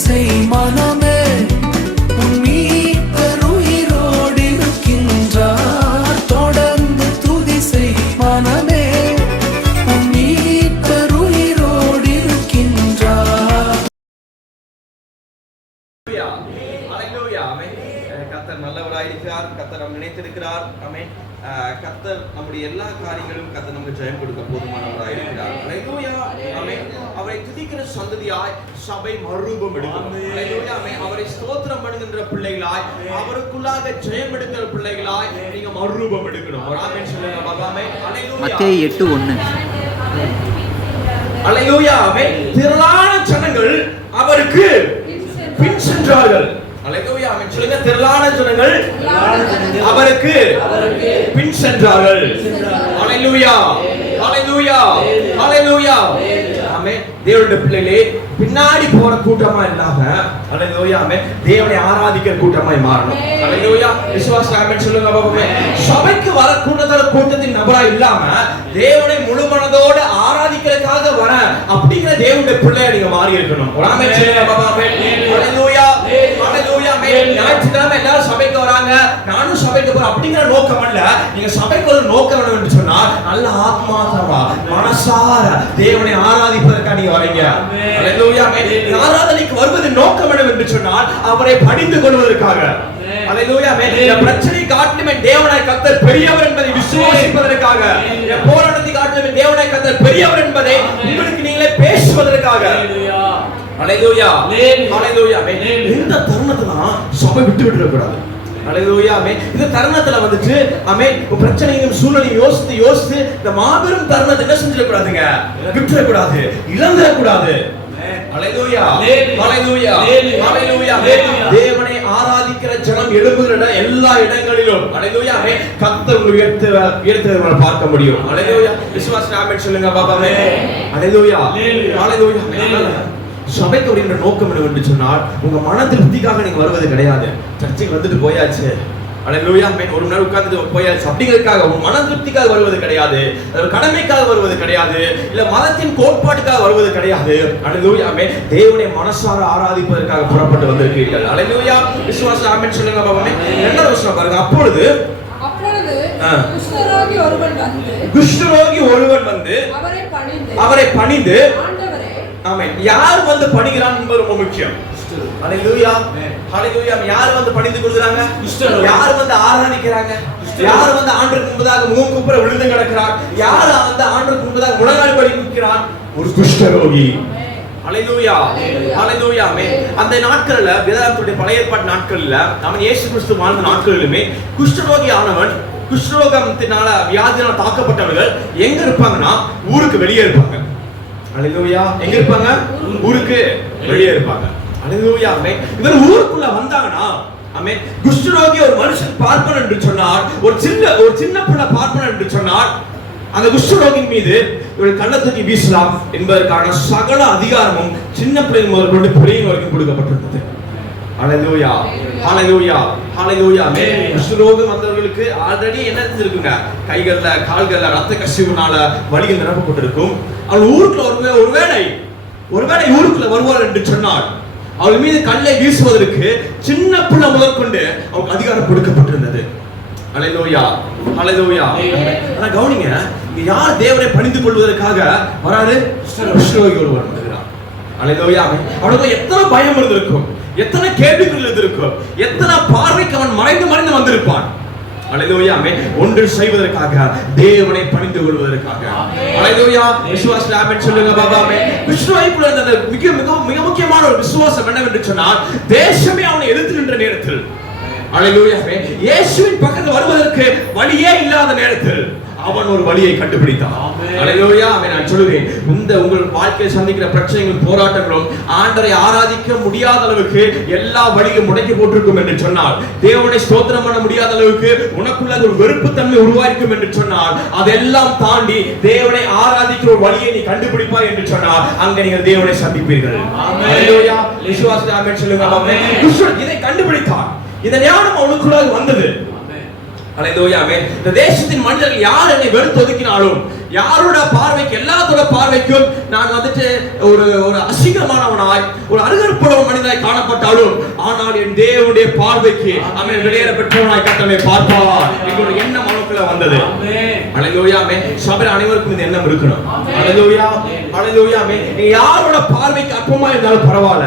செய் மனமே, உன் மீட்பர் உயிரோடு இருக்கின்றார். தொடர்ந்து துதி செய் மனமே, உன் மீட்பர் உயிரோடு இருக்கின்றார். கர்த்தர் நல்லவராயிருக்கிறார். கர்த்தர் நாம் நினைத்திருக்கிறார். ஆமென். கர்த்தர் நம்முடைய எல்லா காரியங்களும் கர்த்தர் நமக்கு ஜெயம் கொடுக்க போதுமானவராயிருக்கிறார். ஹல்லேலூயா. ஆமென். அவரை துதிக்கிற சந்ததியாய் சபை மறுரூபம் எடுக்கும். ஹல்லேலூயா. ஆமென். அவரை ஸ்தோத்திரம் பண்ணுகின்ற பிள்ளைகளாய், அவருக்குள்ளாக ஜெயம் எடுக்கிற பிள்ளைகளாய் நீங்க மறுரூபம் எடுக்கணும். ஆமென் சொல்லுங்க பாபா. ஆமென். ஹல்லேலூயா. மத்தேயு 8:1. ஹல்லேலூயா. ஆமென். திரளான ஜனங்கள் அவருக்கு பின் சென்றார்கள். ஹல்லேலூயா. ஆமென் சொல்லுங்க. திரளான ஜனங்கள் அவருக்கு பின் சென்றார்கள். ஹல்லேலூயா. ஹல்லேலூயா. ஹல்லேலூயா. ஆமென். தேவனுடைய பிள்ளைகளே, பின்னாடி போற கூட்டமா இல்லாம ஹல்லேலூயா ஆமென் தேவனை ஆராதிக்கிற கூட்டமாய் மாறணும். ஹல்லேலூயா. விசுவாசம் ஆமென் சொல்லுங்க பாபா. சபைக்கு வர கூட்டத்தின் நபரா இல்லாம தேவனை முழு மனதோட ஆராதிக்கிறதுக்காக வர அப்படிங்கிற தேவனுடைய பிள்ளையா நீங்க மாறி இருக்கணும். ஆமென் சொல்லுங்க பாபா. ஹல்லேலூயா. ஹல்லேலூயா. ஆமென். ஞாயிற்றுக்கிழமை எல்லாரும் சபைக்கு வராங்க, நானும் சபைக்கு போறேன் அப்படிங்கிற நோக்கம் அல்ல. நீங்க சபைக்கு ஒரு நோக்கம் வேணும் என்று சொன்னா நல்ல ஆத்மார்த்தமா மனசார தேவனை ஆராதிப்பதற்காக நீங்க வரீங்க. ஹல்லேலூயா. ஆமென். ஆராதனைக்கு வருவது நோக்கம் என்று சொன்னால் அவரை பணிந்து கொள்வதற்காக. ஹல்லேலூயா. ஆமென். இந்த பிரச்சனை காட்டிலுமே தேவனாய் கர்த்தர் பெரியவர் என்பதை விசுவாசிப்பதற்காக, இந்த போராட்டத்தை காட்டிலுமே தேவனாய் கர்த்தர் பெரியவர் என்பதை உங்களுக்கு நீங்களே பேசுவதற்காக. ஹல்லேலூயா. ஹல்லேலூயா. ஆமென். இந்த தருணத்துல சபை விட்டு விட்டுற கூடாது. ஹல்லேலூயா. ஆமென். இந்த தருணத்துல வந்துட்டு ஆமென் பிரச்சனையும் சூழ்நிலையும் யோசித்து இந்த மாபெரும் தருணத்தை என்ன செஞ்சிட கூடாதுங்க, விட்டுற கூடாது, இழந்துட கூடாது. ஹல்லேலூயா. ஹல்லேலூயா. ஹல்லேலூயா. தேவனை ஆராதிக்கிற ஜனம் எழும்புகிற எல்லா இடங்களிலும் ஹல்லேலூயா ஆமென் கர்த்தர் உயர்த்துவதை பார்க்க முடியும். ஹல்லேலூயா. விசுவாசம் ஆமென் சொல்லுங்க பாபா. ஹல்லேலூயா. ஹல்லேலூயா. சபைக்கு வருகின்ற நோக்கம் என்னவென்று சொன்னால் உங்க மன திருப்திக்காக நீங்க வருவது கிடையாது. சர்ச்சைக்கு வந்துட்டு போயாச்சு, ஹல்லேலூயா ஆமென் ஒரு நாள் உட்கார்ந்துட்டு போயாச்சு அப்படிங்கிறதுக்காக உங்க மன திருப்திக்காக வருவது கிடையாது, கடமைக்காக வருவது கிடையாது, இல்ல மதத்தின் கோட்பாட்டுக்காக வருவது கிடையாது. ஹல்லேலூயா ஆமென் தேவனை மனசார ஆராதிப்பதற்காக புறப்பட்டு வந்திருக்கிறீர்கள். ஹல்லேலூயா. விசுவாசம் ஆமென் சொல்லுங்க பாபா. இரண்டாவது வசனம் பாருங்க. அப்பொழுது குஷ்டரோகி ஒருவன் வந்து அவரை பணிந்து ஆமென் யார் வந்து பணிகிறான் என்பது ரொம்ப முக்கியம். ஹல்லேலூயா. ஹல்லேலூயா. யார் வந்து பணிந்து கொள்றாங்க? யார் வந்து ஆராதிக்கிறாங்க? யார் வந்து ஆண்டவருக்கு முன்பதாக முகம் குப்புற விழுந்து கிடக்கிறார்? யார் வந்து ஆண்டவருக்கு முன்பதாக முழங்கால் படி நிற்கிறான்? ஒரு குஷ்டரோகி. ஹல்லேலூயா. ஹல்லேலூயா. ஆமென். அந்த நாட்கள்ல வேதாகமத்துடைய பழைய ஏற்பாட்டு நாட்கள்ல அவன் இயேசு கிறிஸ்து வாழ்ந்த நாட்களிலுமே குஷ்டரோகி ஆனவன், குஷ்டரோகத்தினால வியாதியால தாக்கப்பட்டவர்கள் எங்க இருப்பாங்கன்னா ஊருக்கு வெளியே இருப்பாங்க. ஹல்லேலூயா. எங்க இருப்பாங்க? ஊருக்கு வெளியே இருப்பாங்க. ஹல்லேலூயா. ஆமென். இவர் ஊருக்குள்ள வந்தாங்கன்னா ஆமென் குஷ்டரோகி ஒரு மனுஷன் பார்ப்பன் என்று சொன்னார், ஒரு சின்ன பிள்ளை பார்ப்பன் என்று சொன்னார், அந்த குஷ்டரோகியின் மீது இவர் கள்ள தூக்கி வீசலாம் என்பதற்கான சகல அதிகாரமும் சின்ன பிள்ளைகள் முதல் கொண்டு பெரியவங்க வரைக்கும் கொடுக்கப்பட்டிருந்தது. ஹல்லேலூயா. ஹல்லேலூயா. ஹல்லேலூயா. ஆமென். குஷ்டரோகம் வந்தவர்களுக்கு ஆல்ரெடி என்ன செஞ்சிருக்குங்க, கைகள்ல கால்கள்ல ரத்த கசிவுனால வலிகள் நிரப்பப்பட்டிருக்கும். அவள் ஊருக்குள்ள ஒருவேளை ஊருக்குள்ள வருவார் என்று சொன்னார், அவள் மீது கல்லை வீசுவதற்கு சின்ன பிள்ளை முதற்கொண்டு அவருக்கு அதிகாரம் கொடுக்கப்பட்டிருந்தது. ஹல்லேலூயா. ஹல்லேலூயா. ஆனா கவனிங்க, இங்க யார் தேவனை பணிந்து கொள்வதற்காக வராரு? குஷ்டரோகி ஒருவர் வருகிறார். ஹல்லேலூயா. அவனுக்கு எத்தனை பயம் இருந்திருக்கும், எத்தனை கேள்விகள் இருந்திருக்கும், எத்தனை பார்வைக்கு அவன் மறைந்து வந்திருப்பான். ஹல்லேலூயா. ஆமென். ஒன்று செய்வதற்காக, தேவனை பணிந்து கொள்வதற்காக. ஹல்லேலூயா. விசுவாசம் ஆமென் சொல்லுங்க பாபா. ஆமென். விசுவாசிப்புல அந்த மிக முக்கியமான ஒரு விசுவாசம் என்னவென்று சொன்னால் தேசமே அவனை எதிர்த்து நின்ற நேரத்தில் ஹல்லேலூயா. ஆமென் இயேசுவின் பக்கத்தில் வருவதற்கு வழியே இல்லாத நேரத்தில் அவன் ஒரு வழியை கண்டுபிடித்தான். ஹல்லேலூயா. ஆமென். நான் சொல்லுவேன், இந்த உங்கள் வாழ்க்கையில் சந்திக்கிற பிரச்சனைகளும் போராட்டங்களும் ஆண்டவரை ஆராதிக்க முடியாத அளவுக்கு எல்லா வழியும் முடக்கி போட்டிருக்கும் என்று சொன்னால், தேவனை ஸ்தோத்திரம் பண்ண முடியாத அளவுக்கு உனக்குள்ள ஒரு வெறுப்புத்தன்மை உருவாக்கும் என்று சொன்னால், அதெல்லாம் தாண்டி தேவனை ஆராதிக்கிற ஒரு வழியை நீ கண்டுபிடிப்பாய் என்று சொன்னால் அங்க நீங்கள் தேவனை சந்திப்பீர்கள். ஹல்லேலூயா. விசுவாசம் ஆமென் சொல்லுங்க. ஆமென். இதை கண்டுபிடித்தான். இந்த ஞானம் அவனுக்குள்ளாக வந்தது. ஹல்லேலூயா. ஆமென். இந்த தேசத்தின் மனிதர்கள் யார் என்னை வெறுத்து ஒதுக்கினாலும், யாரோட பார்வைக்கு, எல்லாத்தோட பார்வைக்கும் நான் வந்துட்டு ஒரு அசிங்கமானவனாய், ஒரு அருகற்புள்ள மனிதனாய் காணப்பட்டாலும், ஆனால் என் தேவனுடைய பார்வைக்கு அவன் வெளியேற பெற்றவனாய் கர்த்தரை பார்ப்பார் என்கிற எண்ணம் அவனுக்குள்ள வந்தது. ஹல்லேலூயா. ஆமென். சபையில் அனைவருக்கும் இந்த எண்ணம் இருக்கணும். ஹல்லேலூயா. ஹல்லேலூயா. ஆமென். நீ யாரோட பார்வைக்கு அற்பமா இருந்தாலும் பரவாயில்ல.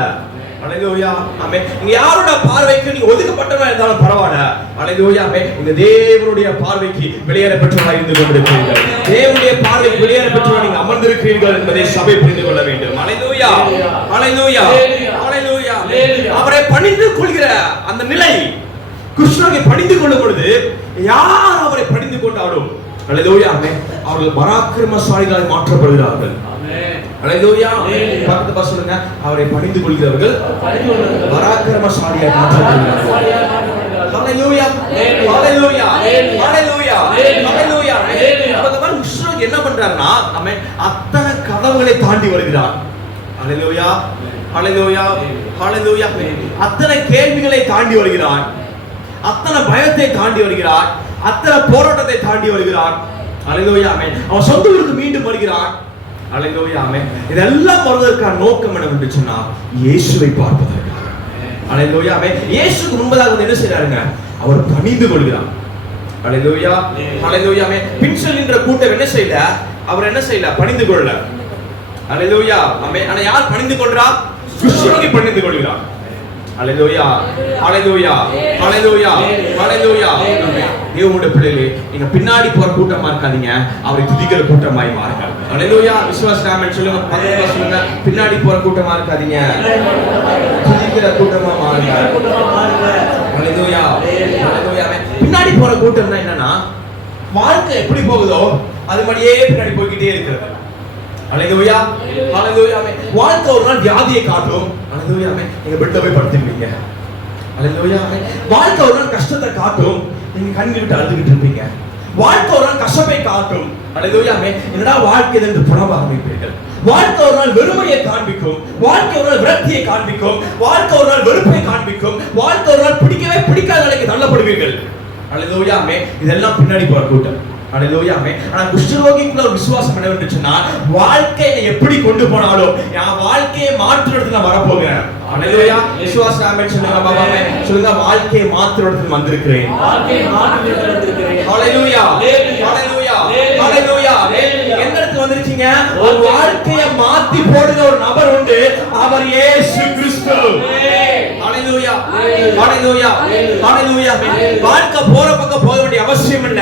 ஹல்லேலூயா. ஆமென். நீங்க யாரோட பார்வைக்கு நீங்க ஒதுக்கப்பட்டவனா இருந்தாலும் பரவாயில்ல. ஹல்லேலூயா. ஆமென். இந்த தேவனுடைய பார்வைக்கு வெளியேற பெற்றவனாய் இருந்து கொண்டிருக்கிறீர்கள். தேவனுடைய பார்வைக்கு வெளியேற பெற்றவனாய் நீங்க அமர்ந்திருக்கிறீர்கள் என்பதை சபை புரிந்து கொள்ள வேண்டும். ஹல்லேலூயா. ஹல்லேலூயா. ஹல்லேலூயா. அவரை பணிந்து கொள்கிற அந்த நிலை, கிறிஸ்துவை பணிந்து கொள்ளும் பொழுது யார் அவரை பணிந்து கொண்டாலும் ஹல்லேலூயா. ஆமென். அவர்கள் பராக்கிரமசாலிகளாய் மாற்றப்படுகிறார்கள். ஹல்லேலூயா. பக்கத்து பாஸ் சொல்லுங்க, அவரை பணிந்து கொள்கிறவர்கள் பராக்கிரமசாலியாய் மாற்றப்படுகிறார்கள். ஹல்லேலூயா. ஹல்லேலூயா. ஹல்லேலூயா. ஹல்லேலூயா. அந்த மாதிரி கிறிஸ்து என்ன பண்றாருன்னா, ஆமென், அத்தனை கதவுகளை தாண்டி வருகிறார். ஹல்லேலூயா. ஹல்லேலூயா. ஹல்லேலூயா. அத்தனை கேள்விகளை தாண்டி வருகிறார், அத்தனை பயத்தை தாண்டி வருகிறார், அத்தனை போராட்டத்தை தாண்டி வருகிறார். ஹல்லேலூயா. ஆமென். அவன் சொந்த ஊருக்கு மீண்டும் வருகிறான். ஹல்லேலூயா. ஆமென். இதெல்லாம் வருவதற்கான நோக்கம் என்னவென்று சொன்னால் இயேசுவை பார்ப்பதற்காக. ஹல்லேலூயா. ஆமென். இயேசுக்கு முன்பதாக வந்து என்ன செய்றாருங்க, அவர் பணிந்து கொள்கிறார். ஹல்லேலூயா. ஹல்லேலூயா. ஆமென். பின்சல் என்ற கூட்டம் என்ன செய்யல, அவர் என்ன செய்யல, பணிந்து கொள்ளல. ஹல்லேலூயா. ஆமென். ஆனா யார் பணிந்து கொள்றா? கிறிஸ்துவை பணிந்து கொள்கிறார். ஹல்லேலூயா. ஹல்லேலூயா. ஹல்லேலூயா. ஹல்லேலூயா. தேவனுடைய பிள்ளைகளே, நீங்க பின்னாடி போற கூட்டமா இருக்காதீங்க, அவரை துதிக்கிற கூட்டமாய் மாறுங்க. ஹல்லேலூயா. விசுவாசம் சொல்லுங்க, பக்கத்துல சொல்லுங்க, பின்னாடி போற கூட்டமா இருக்காதீங்க, துதிக்கிற கூட்டமா மாறுங்க. ஹல்லேலூயா. ஹல்லேலூயா. பின்னாடி போற கூட்டம்னா என்னன்னா, வாழ்க்கை எப்படி போகுதோ அது மாதிரியே பின்னாடி போய்கிட்டே இருக்கிறது. ஹல்லேலூயா. ஹல்லேலூயா. வாழ்க்கை ஒரு நாள் வியாதியை காட்டும். ஹல்லேலூயா. நீங்க பெட்ல போய் படுத்துப்பீங்க. ஹல்லேலூயா. வாழ்க்கை ஒரு நாள் கஷ்டத்தை காட்டும், நீங்க கண்ணீர் விட்டு அழுதுகிட்டு இருப்பீங்க. வாழ்க்கை ஒரு நாள் கஷ்டத்தை காட்டும். ஹல்லேலூயா. என்னடா வாழ்க்கை என்று புலம்ப ஆரம்பிப்பீர்கள். வாழ்க்கை ஒரு நாள் வெறுமையை காண்பிக்கும், வாழ்க்கை ஒரு நாள் விரக்தியை காண்பிக்கும், வாழ்க்கை ஒரு நாள் வெறுப்பை காண்பிக்கும், வாழ்க்கை ஒரு நாள் பிடிக்கவே பிடிக்காத நிலைக்கு தள்ளப்படுவீர்கள். ஹல்லேலூயா. இதெல்லாம் பின்னாடி போற கூட்டம். ஹல்லேலூயா. ஆனா குஷ்டரோகிக்குள்ள ஒரு விசுவாசம் என்னவென்று சொன்னால், வாழ்க்கையை எப்படி கொண்டு போனாலும் என் வாழ்க்கையை மாற்றுறதுக்கு நான் வரப்போகிறேன். ஹல்லேலூயா. விசுவாசம் ஆமென் சொல்லுங்க பாபா. சொல்லுங்க, வாழ்க்கையை மாற்றுறதுக்கு வந்திருக்கிறேன். வாழ்க்கையை மாற்றுறதுக்கு வந்திருக்கிறேன். ஹல்லேலூயா. ஹல்லேலூயா. ஹல்லேலூயா. என்னத்துக்கு வந்திருக்கீங்க? ஒரு வாழ்க்கையை மாத்தி போடுற ஒரு நபர் உண்டு, அவர் இயேசு கிறிஸ்து. ஹல்லேலூயா. ஹல்லேலூயா. ஹல்லேலூயா. வாழ்க்கை போற பக்கம் போக வேண்டிய அவசியம் இல்ல,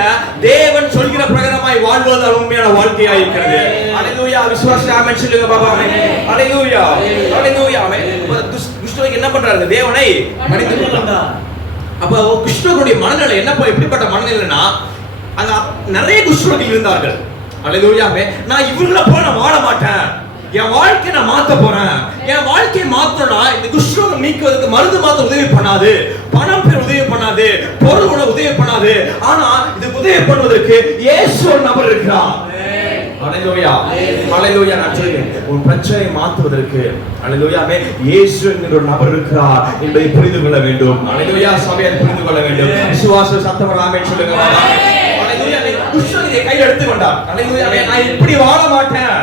தேவன் சொல்கிற பிரகாரமாய் வாழ்வது உண்மையான வாழ்க்கையா இருக்கிறது. ஹல்லேலூயா. விசுவாசம் ஆமென் சொல்லுங்க பாபா. ஹல்லேலூயா. ஹல்லேலூயா. கிறிஸ்துவுக்கு என்ன பண்றாரு? தேவனை பணிந்து கொண்டார். அப்ப கிறிஸ்துவுடைய மனநிலை என்னப்பா, எப்படிப்பட்ட மனநிலைனா, அங்க நிறைய கிறிஸ்துவர்கள் இருந்தார்கள். ஹல்லேலூயா. நான் இவங்கள போல நான் வாழ மாட்டேன், என் வாழ்க்கையை நான் மாத்த போறேன். என் வாழ்க்கையை மாத்தணும்னா இந்த குஷ்ரோகம் நீக்குவதற்கு மருந்து மாத்த உதவி பண்ணாது, பணம் பெற உதவி பண்ணாது, பொருள் உணவு உதவி பண்ணாது. ஆனா இதுக்கு உதவி பண்ணுவதற்கு இயேசு ஒரு நபர் இருக்கிறார். ஹல்லேலூயா. ஹல்லேலூயா. நான் சொல்றேன், ஒரு பிரச்சனையை மாற்றுவதற்கு ஹல்லேலூயா இயேசு என்கிற ஒரு நபர் இருக்கிறார் என்பதை புரிந்து கொள்ள வேண்டும். ஹல்லேலூயா. சபையை புரிந்து கொள்ள வேண்டும். விசுவாச சத்தம் ஆமென் சொல்லுங்க. ஹல்லேலூயா. குஷ்ரோகத்தை கையில் எடுத்துக்கொண்டார். ஹல்லேலூயா. நான் இப்படி வாழ மாட்டேன்,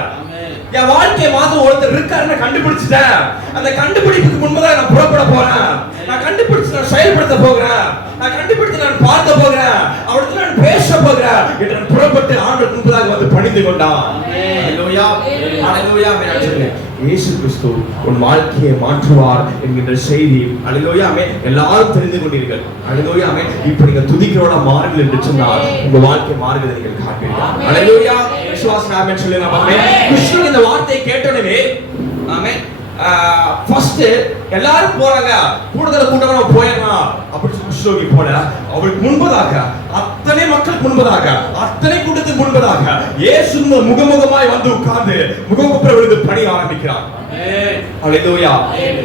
என் வாழ்க்கையை மாத்த ஒருத்தர் இருக்காருன்னு கண்டுபிடிச்சிட்டேன். அந்த கண்டுபிடிப்புக்கு முன்பதாக நான் புறப்பட போறேன். நான் கண்டுபிடிச்சு நான் செயல்படுத்த போகிறேன். நான் கண்டுபிடிச்சு நான் பார்க்க போகிறேன். அவருக்கு நான் பேச போகிறேன் என்று நான் புறப்பட்டு ஆண்டவர் முன்பதாக வந்து பணிந்து கொண்டான். ஹல்லேலூயா. ஹல்லேலூயா. நான் சொல்றேன், இயேசு கிறிஸ்து உன் வாழ்க்கையை மாற்றுவார் என்கிற செய்தி ஹல்லேலூயா எல்லாரும் தெரிந்து கொண்டீர்கள். ஹல்லேலூயா. இப்ப நீங்க துதிக்கிறோட மாறுங்கள் என்று சொன்னால் உங்க வாழ்க்கை மாறுகிறதை நீங்கள் காண்பீர்கள். ஹல்லேலூயா. விசுவாசம் ஆமென் சொல்லுங்க. ஆமென். கிறிஸ்து இந்த வார்த்தையை கேட்டோனே ஆமென், ஃபர்ஸ்ட் எல்லாரும் போறாங்க, கூட்டமா போயிடலாம் அப்படி கிறிஸ்துவுக்கு போல அவருக்கு முன்பதாக, அத்தனை மக்களுக்கு முன்பதாக, அத்தனை கூட்டத்துக்கு முன்பதாக இயேசு முகமுகமாய் வந்து உட்கார்ந்து முகமுகப்பட விழுந்து பணி ஆரம்பிக்கிறார். ஹல்லேலூயா.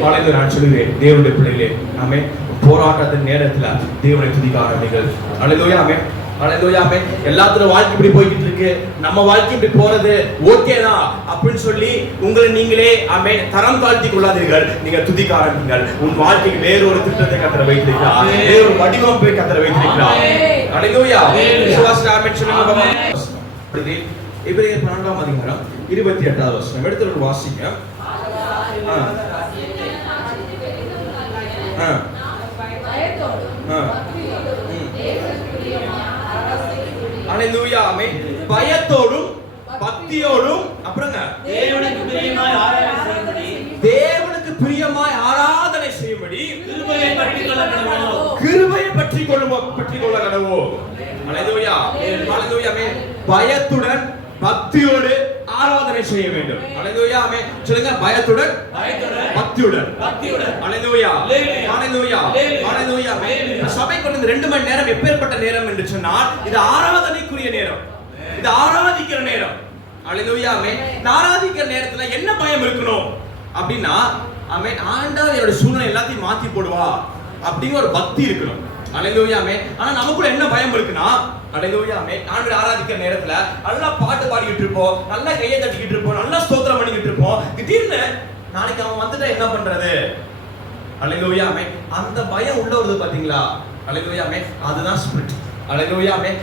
ஹல்லேலூயா. நான் சொல்லுவேன், தேவனுடைய பிள்ளைகளே, ஆமென், போராட்டத்தின் நேரத்துல தேவனை துதிக்க ஆரம்பிங்கள். ஹல்லேலூயா. ஆமென். ஹல்லேலூயா. எல்லாத்தோட வாழ்க்கை இப்படி போய்கிட்டு இருக்கு, நம்ம வாழ்க்கை இப்படி போறது ஓகேதான் அப்படின்னு சொல்லி உங்களை நீங்களே ஆமென் தரம் தாழ்த்தி கொள்ளாதீர்கள். நீங்க துதிக்க ஆரம்பிங்கள். உன் வாழ்க்கைக்கு வேறொரு திட்டத்தை கர்த்தர் வைத்திருக்கிறார், வேறொரு வடிவமைப்பை கர்த்தர் வைத்திருக்கிறார். ஹல்லேலூயா. விசுவாசம் ஆமென் சொல்லுங்க பாபா. எபிரேயர் 12ஆம் அதிகாரம் 28வது வசனம் எடுத்து வாசிங்க. அல்லேலூயா ஆமென். பயத்தோடும் பக்தியோடும் அப்புறங்க தேவனுக்கு பிரியமாய் ஆராதனை செய்யும்படி கிருபையை பற்றிக் கொள்ள கடவோம். அல்லேலூயா அல்லேலூயா ஆமென். பயத்துடன் பக்தியோடு ஆராதனை செய்ய வேண்டும். அல்லேலூயா ஆமென். சொல்லுங்க, பயத்துடன் பக்தியுடன். அல்லேலூயா அல்லேலூயா அல்லேலூயா ஆமென். சபைக்கு வந்து 2 மணி நேரம் எப்பேற்பட்ட நேரம் என்று சொன்னால் இது ஆராதனைக்குரிய நேரம், இது ஆராதிக்கிற நேரம். அல்லேலூயா ஆமென். ஆராதிக்கிற நேரத்துல என்ன பயம் இருக்கணும் அப்படின்னா, ஆமென், ஆண்டவர் என்னோட சூழ்நிலை எல்லாத்தையும் மாத்தி போடுவா அப்படிங்கிற ஒரு பக்தி இருக்கணும். அல்லேலூயா ஆமென். ஆனா நமக்குள்ள என்ன பயம் இருக்குன்னா, அல்லேலூயா ஆமென், ஆண்டவரை ஆராதிக்கிற நேரத்துல நல்லா பாட்டு பாடிக்கிட்டு இருப்போம், நல்லா கையை தட்டிக்கிட்டு இருப்போம், நல்லா ஸ்தோத்திரம் பண்ணிக்கிட்டு இருப்போம். திடீர்னு நாளைக்கு அவன் வந்துட்டா என்ன பண்றது? அல்லேலூயா ஆமென். அந்த பயம் உள்ள வருது பாத்தீங்களா? அல்லேலூயா ஆமென். அதுதான் ஸ்பிரிட். அல்லேலூயா ஆமென்.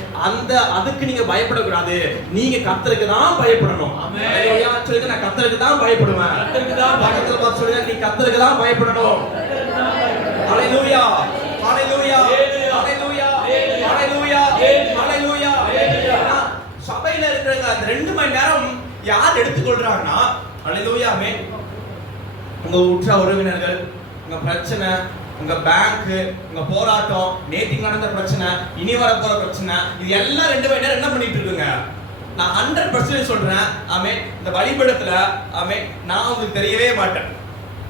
அதுக்கு நீங்க பயப்படக்கூடாது. நீங்க கர்த்தருக்கு தான் பயப்படணும். அல்லேலூயா. சொல்லுங்க, நான் கர்த்தருக்கு தான் பயப்படுவேன். பக்கத்துல பார்த்து சொல்லுங்க, நீ கர்த்தருக்கு தான் பயப்படணும். அல்லேலூயா அல்லேலூயா அல்லேலூயா அல்லேலூயா அல்லேலூயா. சபையில இருக்கிற அந்த 2 மணி நேரம் யார் எடுத்துக்கொள்றாங்கன்னா, அல்லேலூயா ஆமென், உங்க உற்ற உறவினர்கள், உங்க பிரச்சனை, உங்க பேங்க், உங்க போராட்டம், நேத்திக்கு நடந்த பிரச்சனை, இனி வரப்போற பிரச்சனை, இது எல்லாம் 2 மணி நேரம் என்ன பண்ணிட்டு இருக்குங்க? நான் 100% சொல்றேன் ஆமென். இந்த வழிபடத்துல ஆமென், நான் உங்களுக்கு தெரியவே மாட்டேன்.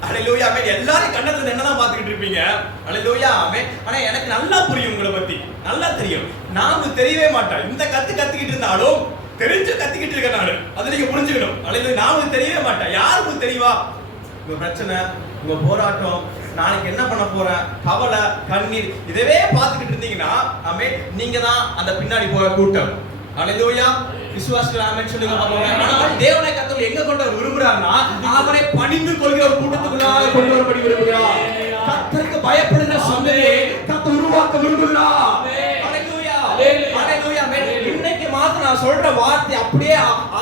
அல்லேலூயா ஆமென். எல்லாரும் கண்ணத்துல என்னதான் பாத்துக்கிட்டு இருப்பீங்க? அல்லேலூயா ஆமென். ஆனா எனக்கு நல்லா புரியும், உங்களை பத்தி நல்லா தெரியும். நான் உங்களுக்கு தெரியவே மாட்டேன். இந்த கத்துக்கிட்டு இருந்தாலும் தெரிஞ்சு கத்திக்கிட்டு இருக்க நானு, அது நீங்க புரிஞ்சுக்கணும். அல்லேலூயா. நான் உங்களுக்கு தெரியவே மாட்டேன். யாருக்கு தெரியவா? உங்க பிரச்சனை, உங்க போராட்டம், நாளைக்கு என்ன பண்ண போறேன், கவலை, கண்ணீர், இதவே பார்த்துக்கிட்டு இருந்தீங்கன்னா ஆமென், நீங்க தான் அந்த பின்னாடி போற கூட்டம். அல்லேலூயா. விசுவாசிகள் ஆமென் சொல்லுங்க பாப்போம். ஆனால் தேவனை கர்த்தர் எங்க கொண்டு வர விரும்புறாருன்னா, அவரை பணிந்து கொள்கிற ஒரு கூட்டத்துக்குள்ளாக கொண்டு வரபடி விரும்புகிறார். கர்த்தருக்கு பயப்படுகிற சந்ததியை கர்த்தர் உருவாக்க விரும்புகிறார். அல்லேலூயா அல்லேலூயா ஆமென். இன்னைக்கு மாத்திரம் நான் சொல்ற வார்த்தை அப்படியே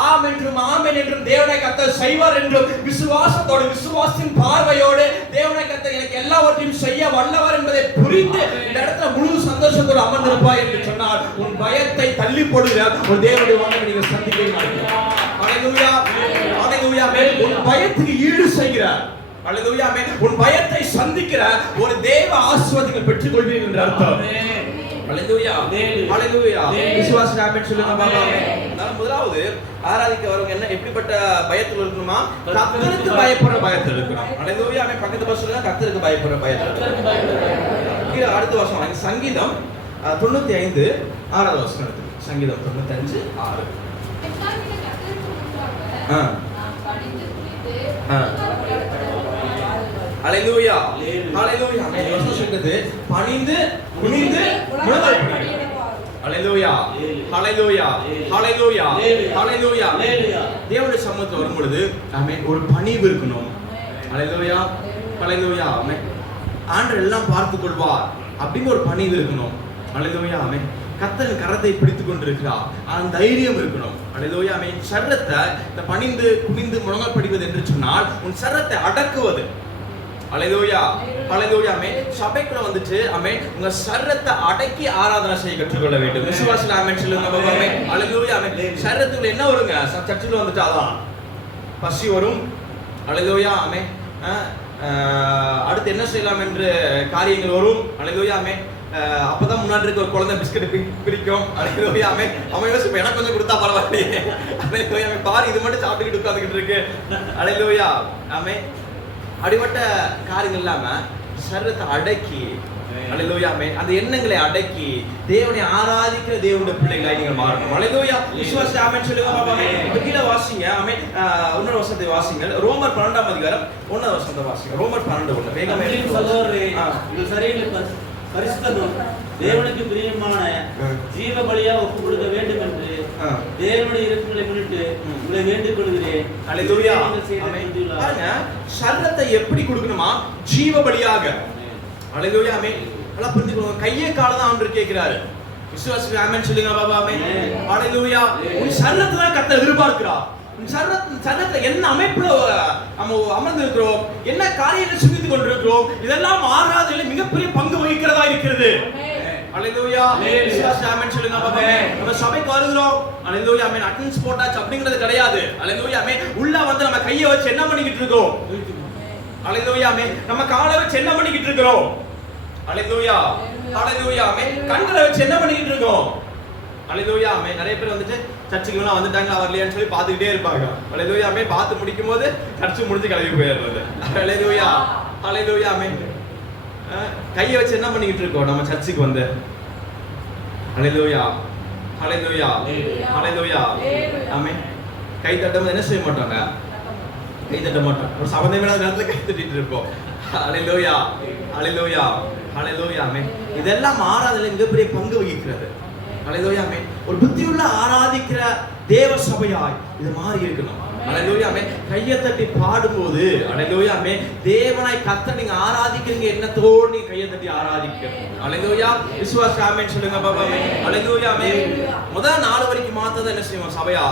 ஆம் என்றும் தேவனை கர்த்தர் செய்வார் என்றும் விசுவாசத்தோடு, விசுவாசின் பார்வையோடு தேவனை கர்த்தர் எனக்கு எல்லாவற்றையும் செய்ய வல்லவர் என்பதை புரிந்து இந்த இடத்துல முழு சந்தோஷத்தோடு அமர்ந்திருப்பாய் என்று சொன்னால், உன் பயத்தை தள்ளி போடுகிற ஒரு தேவனுடைய வார்த்தையை நீங்க சந்திக்கவே மாட்டீங்க. அல்லேலூயா அல்லேலூயா ஆமென். உன் பயத்துக்கு ஈடு செய்கிற, அல்லேலூயா ஆமென், உன் பயத்தை சந்திக்கிற ஒரு தேவ ஆசீர்வாதத்தை பெற்றுக் கொள்வீர்கள் என்று அர்த்தம். அல்லேலூயா அல்லேலூயா. விசுவாசிகள் ஆமென் சொல்லுங்க பாப்பா. நான் முதலாவது ஆராதிக்க வரவங்க என்ன எப்படிப்பட்ட பயத்துல இருக்கணுமா? கர்த்தருக்கு பயப்படுற பயத்துல இருக்கணும். அல்லேலூயா ஆமென். பக்கத்து பஸ் சொல்லுங்க, கர்த்தருக்கு பயப்படுற பயத்துல. கீழ அடுத்த வசனம் சங்கீதம் 95 6வது வசனம் எடுத்து. சங்கீதம் 95 6. அல்லேலூயா அல்லேலூயா ஆமென். வசனம் சொல்லுது, பணிந்து குனிந்து முழங்கால் படிங்க. அல்லேலூயா அல்லேலூயா அல்லேலூயா அல்லேலூயா. தேவனுடைய சமூகத்துல வரும் பொழுது ஆமென், ஒரு பணிவு இருக்கணும். அல்லேலூயா அல்லேலூயா ஆமென். ஆண்டவர் எல்லாம் பார்த்துக் கொள்வார் அப்படின்னு ஒரு பணிவு இருக்கணும். அல்லேலூயா ஆமென். கர்த்தரின் கரத்தை பிடித்துக் கொண்டிருக்கிறார், அந்த தைரியம் இருக்கணும். அல்லேலூயா ஆமென். சர்ரத்தை இந்த பணிந்து குனிந்து முழங்கால் படிவது என்று சொன்னால் உன் சர்ரத்தை அடக்குவது. அல்லேலூயா அல்லேலூயா ஆமென். சபைக்குள்ள வந்துட்டு ஆமென், உங்க சர்ரத்தை அடக்கி ஆராதனை செய்ய கற்றுக்கொள்ள வேண்டும். விசுவாசிகள் ஆமென் சொல்லுங்க பாப்பா. ஆமென் அல்லேலூயா ஆமென். சர்ரத்துக்குள்ள என்ன வருங்க? சர்ச்சுக்குள்ள வந்துட்டு அதான் பசி வரும். அல்லேலூயா ஆமென். அடுத்து என்ன செய்யலாம் என்று காரியங்கள் வரும். அல்லேலூயா ஆமென். அப்பதான் முன்னாடி இருக்க ஒரு குழந்தை பிஸ்கட் பிரிக்கும். அல்லேலூயா ஆமென். அவன் யோசிப்ப எனக்கு கொஞ்சம் கொடுத்தா பரவாயில்லையே. அல்லேலூயா ஆமென். பாரு இது மட்டும் சாப்பிட்டுக்கிட்டு உட்கார்ந்துகிட்டு இருக்கு. அல்லேலூயா ஆமென். அடிபட்ட காரியங்கள் இல்லாம சர்ரத்தை அடக்கி, அல்லேலூயா ஆமென், அந்த எண்ணங்களை அடக்கி தேவனை ஆராதிக்கிற தேவனுடைய பிள்ளைகளாய் நீங்கள் மாறணும். அல்லேலூயா. விசுவாசி ஆமென் சொல்லுங்க பாப்பா. கீழ வாசிங்க ஆமென். இன்னொரு வசனத்தை வாசிங்க. ரோமர் 12ஆம் அதிகாரம் 1வது வசனத்தை வாசிங்க. ரோமர் 12:1. வேகமா சகோதரரே, உங்கள் சரீரங்களை பரிசுத்தமும் தேவனுக்கு பிரியமான ஜீவ பலியா ஒப்புக் கொடுக்க வேண்டும் என்று தேவனுடைய இரக்கங்களை முன்னிட்டு உங்களை வேண்டிக் கொள்கிறேன். அல்லேலூயா பாருங்க, சரீரத்தை எப்படி கொடுக்கணுமா? ஜீவ பலியாக. அல்லேலூயா ஆமென். நல்லா புரிஞ்சுக்கோங்க. கையே கால தான் ஆண்டவர் கேட்கிறாரு. விசுவாசி ஆமென் சொல்லுங்க பாபா. ஆமென். ஹalleluya. உன் சரீரத்தை தான் கர்த்தர் எதிர்பார்க்கிறார். உன் சரீரத்துல என்ன அமைப்புல நம்ம அமர்ந்து இருக்கிறோம், என்ன காரியங்களை சிந்தித்துக் கொண்டிருக்கிறோம், இதெல்லாம் மாறாததில் மிகப்பெரிய பங்கு வகிக்கிறதா இருக்கிறது. ஹalleluya. விசுவாசி ஆமென் சொல்லுங்க பாபா. நம்ம சபைக்கு வருகிறோம். ஹalleluya. ஆமென். அட்டெண்டன்ஸ் போட்டாச்சு அப்படிங்கிறது கிடையாது. ஹalleluya. ஆமென். உள்ள வந்து நம்ம கையை வச்சு என்ன பண்ணிக்கிட்டு இருக்கோம்? ஹalleluya. ஆமென். நம்ம காலை வச்சு என்ன பண்ணிக்கிட்டு இருக்கிறோம்? ஹalleluya. ஹalleluya. ஆமென். கண்களை வச்சு என்ன பண்ணிக்கிட்டு இருக்கோம்? ஹalleluya. ஆமென். நிறைய பேர் வந்துட்டு சர்ச்சுக்கு எல்லாம் வந்துட்டாங்க வரலையான்னு சொல்லி பார்த்துக்கிட்டே இருப்பாங்க. ஹalleluya. ஆமென். பார்த்து முடிக்கும் போது சர்ச்சு முடிஞ்சு கிளம்பி போயிடுறது. ஹalleluya. ஹalleluya. ஆமென். கையை வச்சு என்ன பண்ணிக்கிட்டு இருக்கோம் நம்ம சர்ச்சுக்கு வந்து? ஹalleluya. ஹalleluya. ஹalleluya. ஆமென். கை தட்டும்போது என்ன செய்ய மாட்டாங்க? கை தட்ட மாட்டோம். ஒரு சம்பந்தமில்லாத நேரத்துல கை தட்டிட்டு இருப்போம். ஹalleluya. ஹalleluya. ஹalleluya. ஆமென். இதெல்லாம் ஆராதனையில மிகப்பெரிய பங்கு வகிக்கிறது. ஹalleluya. ஆமென். ஒரு புத்தியுள்ள ஆராதிக்கிற தேவ சபையாய் இது மாறி இருக்கணும். ஹalleluya. ஆமென். கையை தட்டி பாடும்போது ஹalleluya. ஆமென். தேவனாய் கர்த்தரை நீங்க ஆராதிக்கிறீங்க எண்ணத்தோடு நீங்க கையை தட்டி ஆராதிக்கணும். ஹalleluya. விசுவாச ஆமென் சொல்லுங்க பாபா. ஹalleluya. ஆமென். முதல் 4 வரைக்கும் மாத்தத என்ன செய்வோம் சபையா?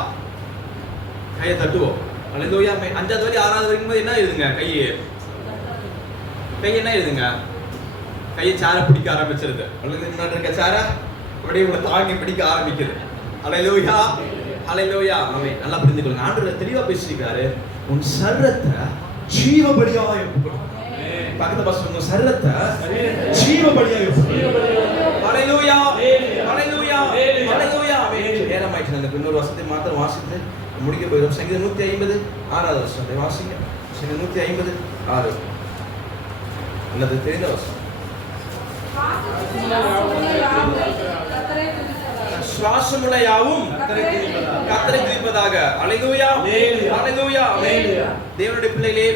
கையை தட்டுவோம். ஹalleluya. ஆமென். 5வது வரை 6வது வரைக்கும் என்ன எழுதுங்க? கை என்ன எழுதுங்க? கையை சார பிடிக்க ஆரம்பிச்சிருது. அல்லது முன்னாடி இருக்க சார அப்படியே உங்களை தாங்கி பிடிக்க ஆரம்பிக்குது. ஹalleluya. ஹalleluya. ஆமென். நல்லா புரிந்துக்கொள்ளுங்க. ஆண்டவர் தெளிவா பேசியிருக்காரு. உன் சரீரத்தை ஜீவ பலியாய் ஒப்புக்கொடு. பக்கத்து பசங்க சரீரத்தை ஜீவ பலியாய் ஒப்புக்கொடு. ஹalleluya. ஹalleluya. ஹalleluya. ஆமென். நேரமாயிடுச்சு. அந்த இன்னொரு வசனத்தை மாத்திரம் வாசித்து முடிக்க போயிடும். சங்கீதம் 150 6வது வசனத்தை வாசிங்க. சங்கீதம் 150 6 அல்லது தெரிந்த வசனம். சுவாசமுள்ள யாவும் கர்த்தரை துதிப்பதாக. ஹalleluya. ஹalleluya. தேவனுடைய பிள்ளைகளே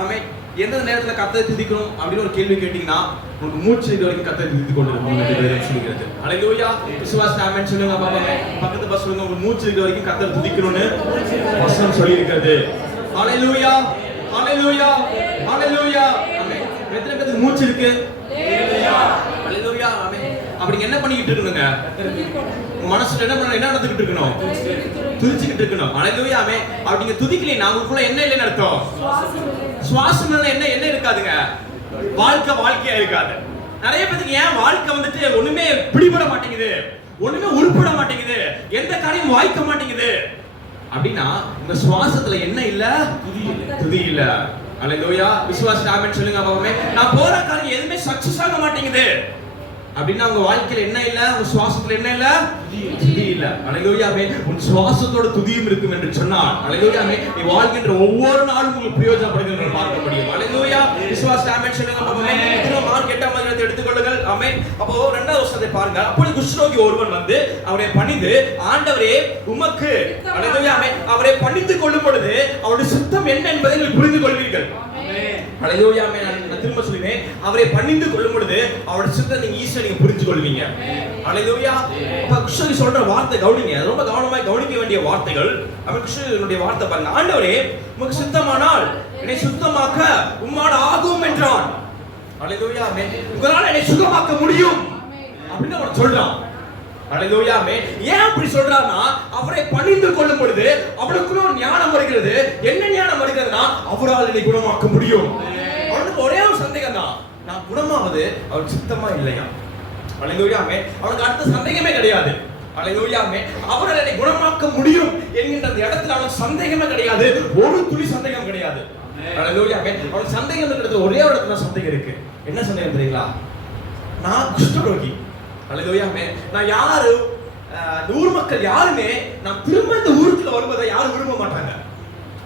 ஆமென். எந்த நேரத்துல கர்த்தரை துதிக்கணும் அப்படின்னு ஒரு கேள்வி கேட்டீங்கன்னா உங்களுக்கு மூச்சு இது வரைக்கும் கர்த்தரை துதித்துக் கொண்டிருக்கணும் என்று வேதம் சொல்கிறது. ஹalleluya. விசுவாச ஆமென் சொல்லுங்க பாபா. பக்கத்து பஸ் சொல்லுங்க உங்களுக்கு மூச்சு இது வரைக்கும் கர்த்தரை துதிக்கணும்னு வசனம் சொல்லி இருக்கிறது. ஹalleluya. ஹalleluya. ஹalleluya. ஆமென். எத்தனை பேருக்கு மூச்சு இருக்கு? ஹalleluya. ஆமென். அப்படி என்ன பண்ணிக்கிட்டு இருக்கணுங்க? மனசுல என்ன நடந்துக்கிட்டு இருக்கணும்? துதிச்சிட்டு இருக்கணும். ஹalleluya. ஆமென். அப்படி நீங்க துதிக்கலைன்னா உங்களுக்குள்ள என்ன இல்லைன்னு அர்த்தம்? சுவாசம் என்ன இருக்காதுங்க? வாழ்க்கையா இருக்காது. நிறைய பேருக்கு ஏன் வாழ்க்கை வந்துட்டு ஒண்ணுமே பிடிபட மாட்டேங்குது, ஒண்ணுமே உருப்பட மாட்டேங்குது, எந்த காரியம் வாய்க்க மாட்டேங்குது அப்படின்னா இந்த சுவாசத்துல என்ன இல்ல? துதி இல்ல. ஹalleluya. விசுவாச ஆமென் சொல்லுங்க பாபமே. நான் போற காரியம் எதுவுமே சக்சஸ் ஆக மாட்டேங்குது அப்படின்னா உங்க வாழ்க்கையில என்ன இல்ல? உங்க சுவாசத்துல என்ன இல்ல? துதி இல்ல. ஹalleluya. ஆமென். உன் சுவாசத்தோட துதியும் இருக்கும் என்று சொன்னால் ஹalleluya. ஆமென். நீ வாழ்கின்ற ஒவ்வொரு நாளும் உங்களுக்கு பிரயோஜனப்படுகிறது பார்க்க முடியும். ஹalleluya. விசுவாச ஆமென் சொல்லுங்க பாபமே. இதோ மார்க் 8ஆம் அதிகாரத்தை எடுத்துக்கொள்ளுங்கள். ஆமென். அப்போ 2வது வசனத்தை பாருங்க. அப்பொழுது குஷ்டரோகி ஒருவன் வந்து அவரை பணிந்து ஆண்டவரே உமக்கு ஹalleluya. ஆமென். அவரை பணிந்து கொள்ளும் பொழுது அவருடைய சித்தம் என்ன என்பதை நீங்கள் புரிந்து கொள்வீர்கள். ஹalleluya. ஆமென். நான் திரும்ப சொல்றேன். அவரை பணிந்து கொள்ளும் பொழுது அவருடைய சித்தத்தை நீங்க ஈஸியா நீங்க புரிந்து கொள்வீங்க. ஹalleluya. அப்ப குஷ்டரோகி சொல்ற வார்த்தை கவனிங்க. ரொம்ப கவனமா கவனிக்க வேண்டிய வார்த்தைகள். அவன் குஷ்டரோகியுடைய வார்த்தை பாருங்க. ஆண்டவரே உமக்கு சித்தமானால் என்னை சுத்தமாக்க உம்மால் ஆகும் என்றான். ஹalleluya. ஆமென். உங்களால என்னை சுகமாக்க முடியும் அப்படின்னு அவன் சொல்றான். ஹalleluya. ஆமென். ஏன் அப்படி சொல்றான்னா அவரை பணிந்து கொள்ளும் பொழுது அவனுக்குள்ள ஒரு ஞானம் வருகிறது. என்ன ஞானம் வருகிறதுனா அவரால் என்னை குணமாக்க முடியும். அவனுக்கு ஒரே ஒரு சந்தேகம் தான், நான் குணமாவது அவர் சித்தமா இல்லையா? ஹalleluya. ஆமென். அவனுக்கு அடுத்த சந்தேகமே கிடையாது. ஹalleluya. ஆமென். அவரால் என்னை குணமாக்க முடியும் என்கின்ற அந்த இடத்துல அவனுக்கு சந்தேகமே கிடையாது. ஒரு துளி சந்தேகம் கிடையாது. ஹalleluya. ஆமென். அவனுக்கு சந்தேகம் இருக்கிறது ஒரே ஒரு இடத்துல சந்தேகம் இருக்கு. என்ன சந்தேகம் தெரியுங்களா? நான் குஷ்டரோகி. ஹalleluya. ஆமென். நான் யாரு? ஊர் மக்கள் யாருமே நான் திரும்ப இந்த ஊருக்குள்ள வருவதை யாரும் விரும்ப மாட்டாங்க.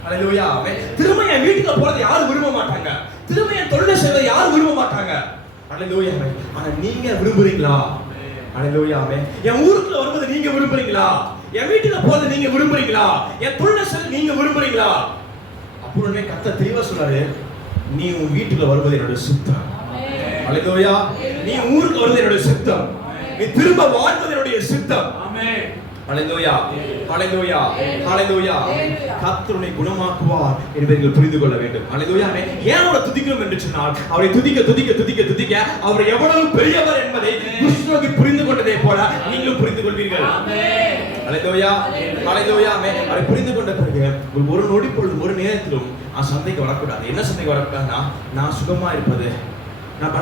ஹalleluya. ஆமென். திரும்ப என் வீட்டுக்குள்ள போறதை யாரும் விரும்ப மாட்டாங்க. திரும்ப என் தொழிலை செய்வதை யாரும் விரும்ப மாட்டாங்க. ஹalleluya. ஆமென். ஆனா நீங்க விரும்புறீங்களா? ஹalleluya. ஆமென். என் ஊருக்குள்ள வருவதை நீங்க விரும்புறீங்களா? என் வீட்டுக்குள்ள போறதை நீங்க விரும்புறீங்களா? என் தொழிலை செய்வதை நீங்க விரும்புறீங்களா? அப்பொழுதே கர்த்தர் தெளிவா சொல்றாரு, நீ உன் வீட்டுக்குள்ள வருவது என்னோட சித்தம். ஹalleluya. நீ ஊருக்கு வருவது என்னோட சித்தம். நீ திரும்ப வாழ்வது என்னுடைய சித்தம். ஆமென். ஹalleluya ஹalleluya ஹalleluya கர்த்தர் உன்னை குணமாக்குவார் என்பதை நீங்கள் புரிந்து கொள்ள வேண்டும். ஹalleluya. ஏன் அவரை துதிக்கணும் என்று சொன்னால் அவரை துதிக்க துதிக்க துதிக்க துதிக்க அவர் எவ்வளவு பெரியவர் என்பதை குஷ்டரோகி புரிந்து கொண்டதை போல நீங்களும் புரிந்து கொள்வீர்கள். ஆமென். ஹalleluya ஹalleluya. அவரை புரிந்து கொண்ட பிறகு ஒரு நொடி பொழுது ஒரு நேரத்திலும் சந்தைக்கு வரக்கூடாது. என்ன சந்தைக்கு வரக்கூடாதுன்னா நான் சுகமா இருப்பது, நான்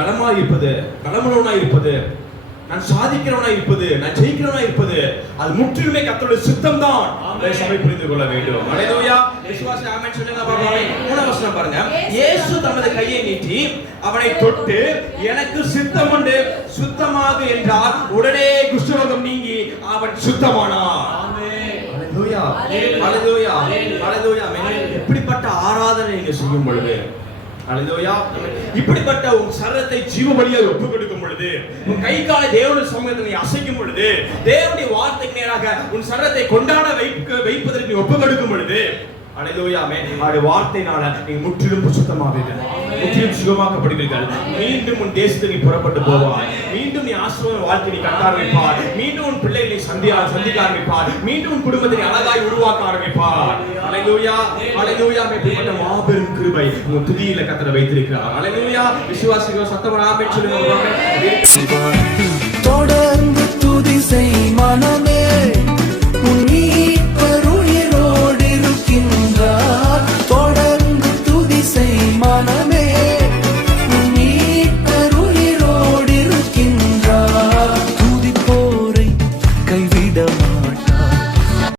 பலமா இருப்பது, பலமுள்ளவனா இருப்பது, நான் சாதிக்கிறவனா இருப்பது, நான் ஜெயிக்கிறவனா இருப்பது, அது முற்றிலுமே கர்த்தருடைய சித்தம் தான். சபை புரிந்து கொள்ள வேண்டும். ஹalleluya. விசுவாசி ஆமென் சொல்லுங்க பாருங்க. 3 வசனம் பாருங்க. இயேசு தமது கையை நீட்டி அவனை தொட்டு எனக்கு சித்தம் உண்டு சுத்தமாக என்றார். உடனே குஷ்டரோகம் நீங்கி அவன் சுத்தமானான். ஆமென். ஹalleluya ஹalleluya ஹalleluya. இப்படிப்பட்ட ஆராதனை நீங்க செய்யும் பொழுது, ஹalleluya, இப்படிப்பட்ட உன் சரீரத்தை ஜீவ பலியாக ஒப்புக் கொடுக்கும் பொழுது, உன் கை காலை தேவனுடைய சமூகத்தில் நீ அசைக்கும் பொழுது, தேவனுடைய வார்த்தைக்கு நேராக உன் சரீரத்தை கொண்டாட வைப்பதற்கு நீ ஒப்புக் கொடுக்கும் பொழுது, ஹalleluya, அவருடைய வார்த்தையினால நீ முற்றிலும் சுத்தமாவீர்கள், முற்றிலும் சுகமாக்கப்படுவீர்கள். மீண்டும் உன் தேசத்துக்கு நீ புறப்பட்டு போவாய். மீண்டும் நீ ஆசீர்வாத வாழ்க்கை நீ கட்ட ஆரம்பிப்பார். மீண்டும் உன் பிள்ளைகளை சந்திக்க ஆரம்பிப்பார். மீண்டும் உன் குடும்பத்தை நீ அழகாய் உருவாக்க ஆரம்பிப்பார். ஹalleluya ஹalleluya. இப்படிப்பட்ட மாபெரும் கிருபை உன் துதியில கர்த்தர் வைத்திருக்கிறார். ஹalleluya. விசுவாசிகள் சத்தமா ஆமென் சொல்லுங்க.